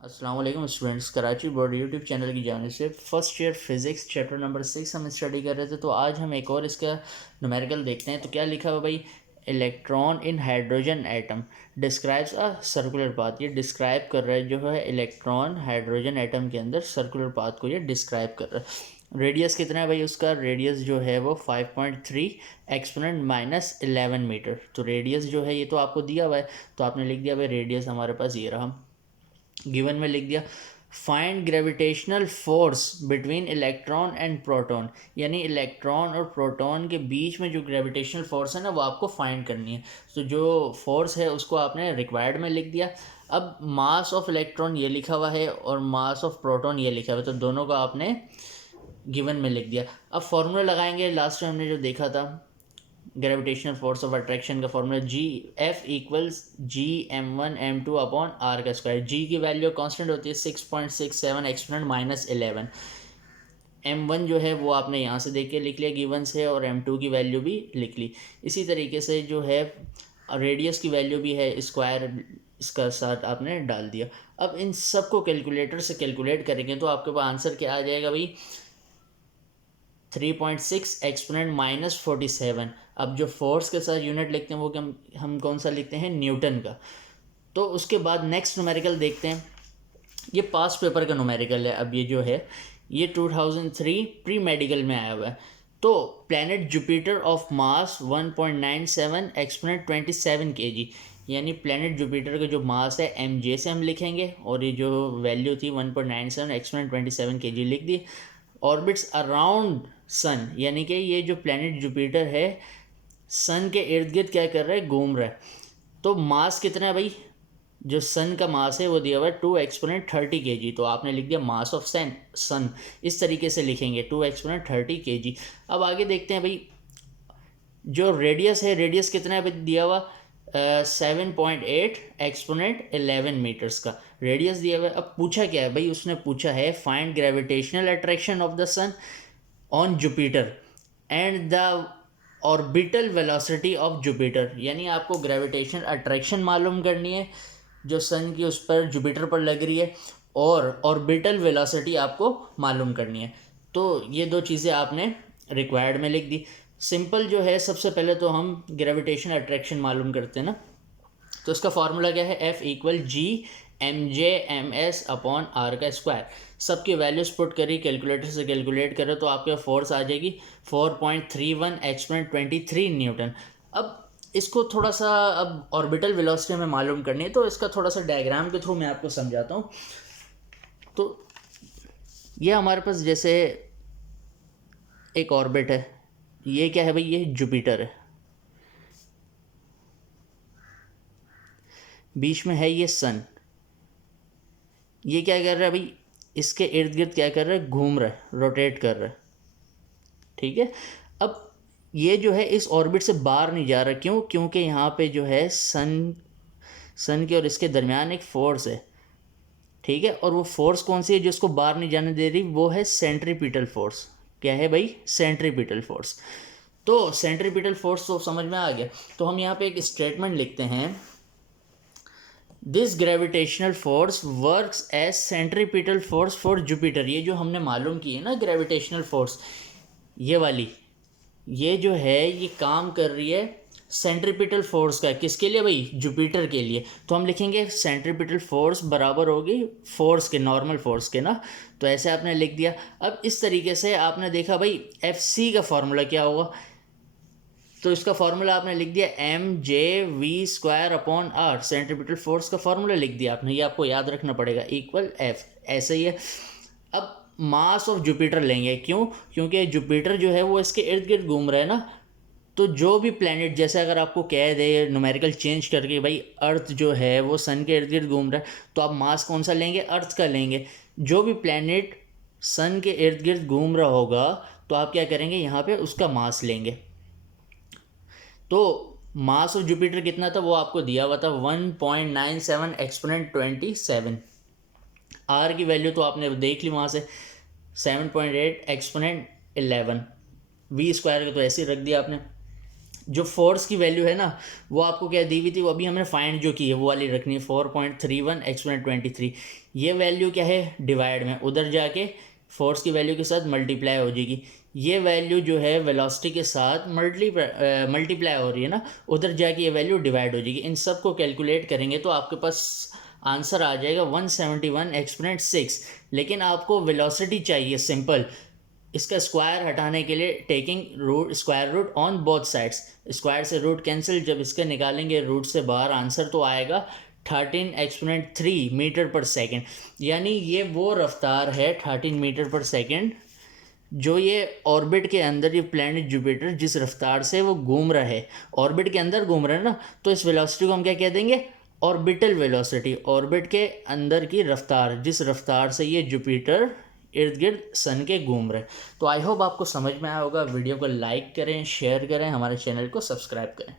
अस्सलाम वालेकुम students, Karachi board YouTube channel की जानिब से first year physics chapter number 6 हम स्टडी कर रहे थे। तो आज हम एक और इसका न्यूमेरिकल देखते हैं। तो क्या लिखा हुआ भाई, electron in hydrogen atom describes a circular path. ये डिस्क्राइब कर रहा है जो है इलेक्ट्रॉन हाइड्रोजन एटम के अंदर सर्कुलर पाथ को ये डिस्क्राइब कर रहा है। रेडियस कितना है भाई उसका? रेडियस जो है वो 5.3 एक्सपोनेंट -11 मीटर। तो रेडियस जो है ये तो आपको दिया हुआ है, तो आपने लिख दिया भाई रेडियस हमारे पास ये रहा। गिवन में लिख दिया find gravitational force between electron and proton, यानी इलेक्ट्रॉन और प्रोटॉन के बीच में जो ग्रेविटेशनल फोर्स है ना वो आपको फाइंड करनी है। तो जो फोर्स है उसको आपने रिक्वायर्ड में लिख दिया। अब मास ऑफ इलेक्ट्रॉन ये लिखा हुआ है और मास ऑफ प्रोटॉन ये लिखा हुआ है, तो दोनों को आपने गिवन में लिख दिया। अब फॉर्मूला लगाएंगे, लास्ट टाइम हमने जो देखा था ग्रेविटेशनल फोर्स ऑफ अट्रैक्शन का formula G F equals G m1 m2/r²। G की वैल्यू कांस्टेंट होती है 6.67 एक्सपोनेंट -11। m1 जो है वो आपने यहाँ से देख के लिख लिया गिवन से, और m2 की वैल्यू भी लिख ली। इसी तरीके से जो है रेडियस की वैल्यू भी है, स्क्वायर इसका साथ आपने डाल दिया। अब इन सबको कैलकुलेटर से कैलकुलेट करेंगे तो आपके पास आंसर क्या आ जाएगा भाई? 3.6 एक्सपोनेंट -47। अब जो फोर्स के साथ यूनिट लिखते हैं वो हम कौन सा लिखते हैं? न्यूटन का। तो उसके बाद नेक्स्ट न्यूमेरिकल देखते हैं। ये पास्ट पेपर का न्यूमेरिकल है। अब ये जो है ये 2003 प्री मेडिकल में आया हुआ है। तो planet Jupiter of mass 1.97 exponent 27 kg, यानी प्लैनेट जुपिटर का जो मास है mj से हम लिखेंगे, और ये जो वैल्यू थी 1.97 एक्सपोनेंट 27 kg लिख दी। ऑर्बिट्स अराउंड सन, यानी कि ये जो प्लैनेट जुपिटर है सन के इर्द गिर्द क्या कर रहा है? घूम रहा है। तो मास कितना है भाई? जो सन का मास है वो दिया हुआ है 2 एक्सपोनेंट 30 kg। तो आपने लिख दिया मास ऑफ सन। इस तरीके से लिखेंगे 2 एक्सपोनेंट 30 kg। अब आगे देखते हैं भाई, जो रेडियस है, रेडियस कितना है भाई दिया हुआ? 7.8 एक्सपोनेंट 11 मीटर्स का रेडियस दिया हुआ है। अब पूछा क्या है भाई? उसने पूछा है find gravitational attraction of the sun on Jupiter and the orbital velocity of Jupiter, यानी आपको ग्रेविटेशनल अट्रैक्शन मालूम करनी है जो सन की उस पर जुपिटर पर लग रही है, और ऑर्बिटल वेलोसिटी आपको मालूम करनी है। तो ये दो चीज़ें आपने रिक्वायर्ड में लिख दी। सिंपल जो है, सबसे पहले तो हम ग्रेविटेशनल अट्रैक्शन मालूम करते हैं ना। तो इसका फार्मूला क्या है? F equal G mj/ms/r²। सबकी वैल्यूज पुट करी, कैलकुलेटर से कैलकुलेट करो तो आपके फोर्स आ जाएगी 4.31 एक्सपोनेंट 23 न्यूटन। अब इसको थोड़ा सा, अब ऑर्बिटल वेलोसिटी हमें मालूम करनी है, तो इसका थोड़ा सा डायग्राम के थ्रू मैं आपको समझाता हूँ। तो ये हमारे पास जैसे एक ऑर्बिट है, ये क्या है भाई? ये जुपिटर है, बीच में है ये सन। ये क्या कर रहा है भाई? इसके इर्द गिर्द क्या कर रहा है? घूम रहा है, रोटेट कर रहा है। ठीक है। अब ये जो है इस ऑर्बिट से बाहर नहीं जा रहा। क्यों? क्योंकि यहाँ पे जो है सन के और इसके दरमियान एक फोर्स है। ठीक है। और वो फोर्स कौन सी है जो इसको बाहर नहीं जाने दे रही? वो है सेंट्रीपिटल फोर्स। क्या है भाई? Centripetal force. तो सेंट्रीपिटल फोर्स तो समझ में आ गया। तो हम यहाँ पे एक स्टेटमेंट लिखते हैं, this gravitational force works as centripetal force for Jupiter. ये जो हमने मालूम की है ना ग्रेविटेशनल फोर्स, ये वाली, ये जो है ये काम कर रही है सेंट्रीपिटल फोर्स का। किसके लिए भाई? जुपिटर के लिए। तो हम लिखेंगे सेंट्रीपिटल फोर्स बराबर होगी फोर्स के, नॉर्मल फोर्स के ना। तो ऐसे आपने लिख दिया। अब इस तरीके से आपने देखा भाई FC का फॉर्मूला क्या होगा? तो इसका फॉर्मूला आपने लिख दिया mj/v²/r। सेंट्रीपिटल फोर्स का फॉर्मूला लिख दिया आपने, ये आपको याद रखना पड़ेगा, इक्वल F। ऐसे ही है। अब मास ऑफ जुपिटर लेंगे। क्यों? क्योंकि जुपिटर जो है वो इसके इर्द गिर्द घूम रहा है ना। तो जो भी प्लेनेट, जैसे अगर आपको कह दे न्यूमेरिकल चेंज करके भाई अर्थ जो है वो सन के इर्द गिर्द घूम रहा है, तो आप मास कौन सा लेंगे? अर्थ का लेंगे। जो भी प्लेनेट सन के इर्द गिर्द घूम रहा होगा तो आप क्या करेंगे? यहाँ पे उसका मास लेंगे। तो मास ऑफ जुपिटर कितना था वो आपको दिया हुआ था 1.97 एक्सपोनेंट 27। आर की वैल्यू तो आपने देख ली वहाँ से 7.8 एक्सपोनेंट 11। वी स्क्वायर का तो ऐसे ही रख दिया आपने। जो फोर्स की वैल्यू है ना वो आपको क्या दी हुई थी, वो अभी हमने फाइंड जो की है वो वाली रखनी है 4.31 एक्सपोनेंट 23। ये वैल्यू क्या है डिवाइड में, उधर जाके फोर्स की वैल्यू के साथ मल्टीप्लाई हो जाएगी। ये वैल्यू जो है वेलोसिटी के साथ मल्टीप्लाई हो रही है ना, उधर जाके ये वैल्यू डिवाइड हो जाएगी। इन सब को कैलकुलेट करेंगे तो आपके पास आंसर आ जाएगा 171 एक्सपोनेंट 6। लेकिन आपको वेलोसिटी चाहिए सिंपल, इसका स्क्वायर हटाने के लिए taking root square root on both sides, square से रूट कैंसिल, जब इसका निकालेंगे रूट से बाहर आंसर तो आएगा 13 एक्सपोनेंट 3 मीटर पर सेकेंड। यानी ये वो रफ्तार है 13 मीटर पर सेकेंड जो ये ऑर्बिट के अंदर, ये प्लैनेट जुपिटर जिस रफ्तार से वो घूम रहा है, ऑर्बिट के अंदर घूम रहा है ना, तो इस वेलोसिटी को हम क्या कह देंगे, ऑर्बिटल वेलोसिटी। ऑर्बिट के अंदर की रफ्तार, जिस रफ्तार से ये जुपिटर इर्द गिर्द सन के घूम रहे। तो आई होप आपको समझ में आया होगा। वीडियो को लाइक करें, शेयर करें, हमारे चैनल को सब्सक्राइब करें।